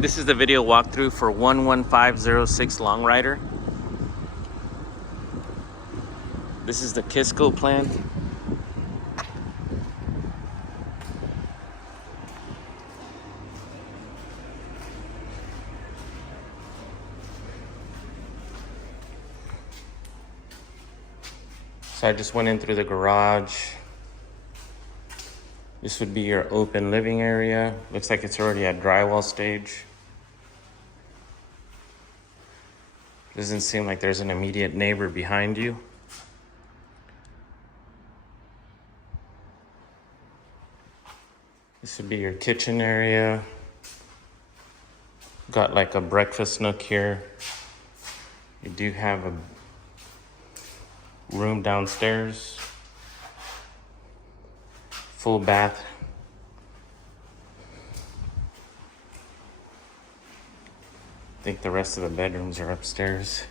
This is the video walkthrough for 11506 Long Rider. This is the Kisco plant. So I just went in through the garage. This would be your open living area. Looks like it's already at drywall stage. Doesn't seem like there's an immediate neighbor behind you. This would be your kitchen area. Got like a breakfast nook here. You do have a room downstairs. Full bath. I think the rest of the bedrooms are upstairs.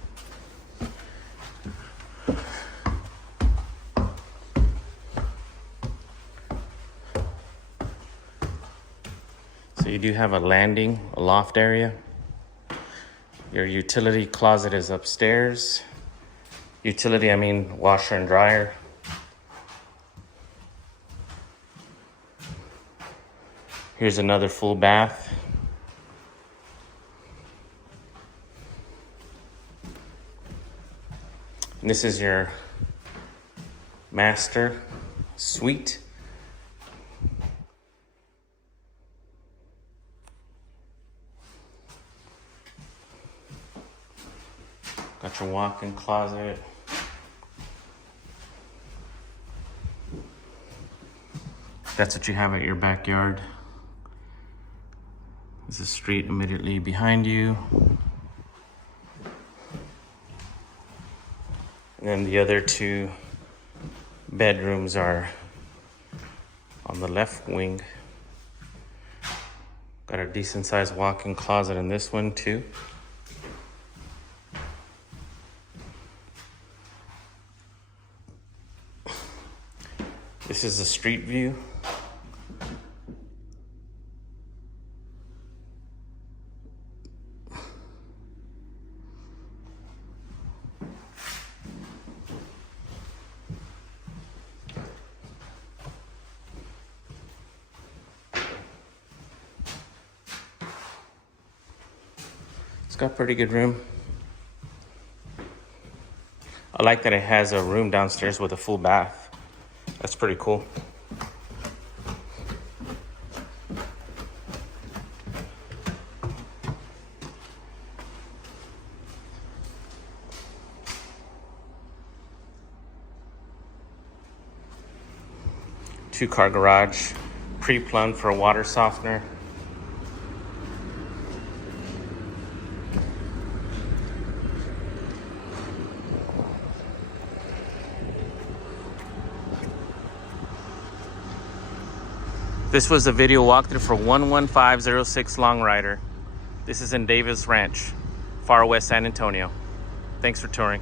So you do have a landing, a loft area. Your utility closet is upstairs. Utility, I mean washer and dryer. Here's another full bath. And this is your master suite. Got your walk-in closet. That's what you have at your backyard. There's a street immediately behind you. And then the other two bedrooms are on the left wing. Got a decent sized walk-in closet in this one too. This is the street view. It's got pretty good room. I like that it has a room downstairs with a full bath. That's pretty cool. Two-car garage, pre-plumbed for a water softener. This was the video walkthrough for 11506 Long Rider. This is in Davis Ranch, far west San Antonio. Thanks for touring.